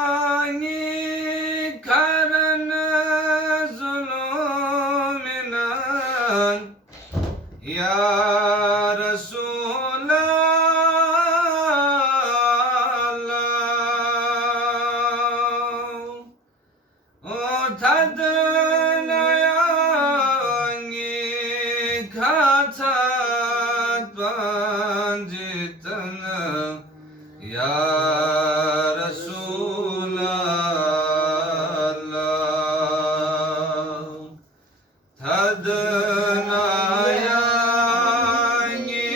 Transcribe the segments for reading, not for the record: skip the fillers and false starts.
Ranayani karana zuluminan Ya Rasulallah O tadnayani khatat banjitana Ya Rasulallah Tadnayani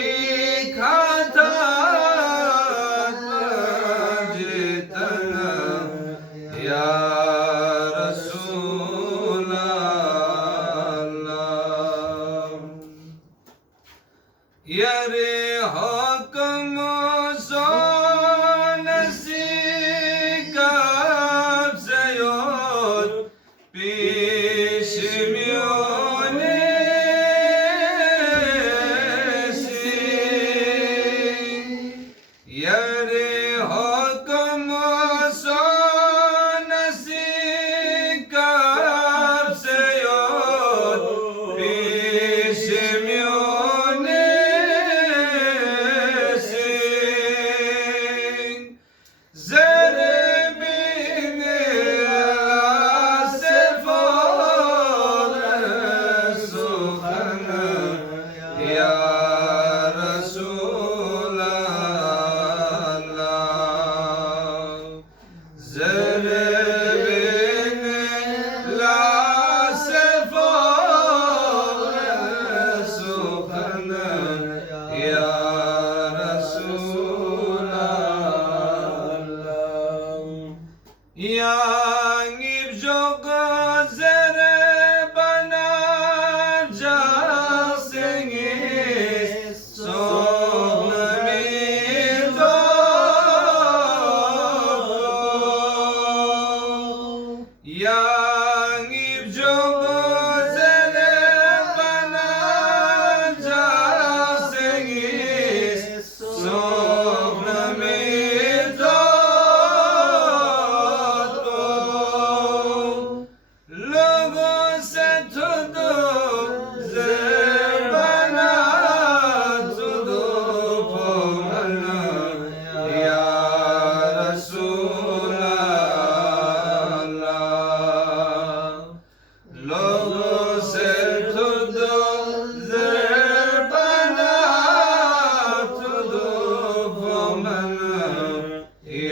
khatat banjitana Ya Rasulallah Yare hakam Yare hakam sonasi kab se yod pishmiyone sin zere bine asefar sukhana ya Yang ibjogo zere bana jasengis sonamido Yang ibjogo zere bana jasengis sonamido Ya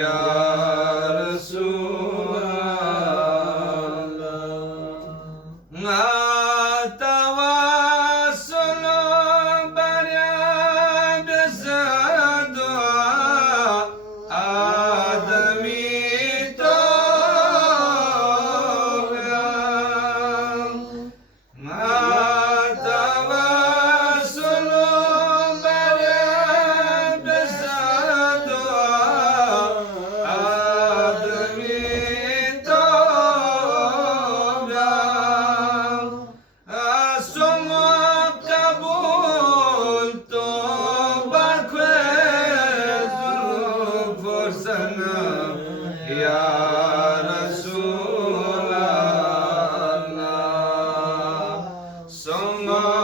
Rasulallah,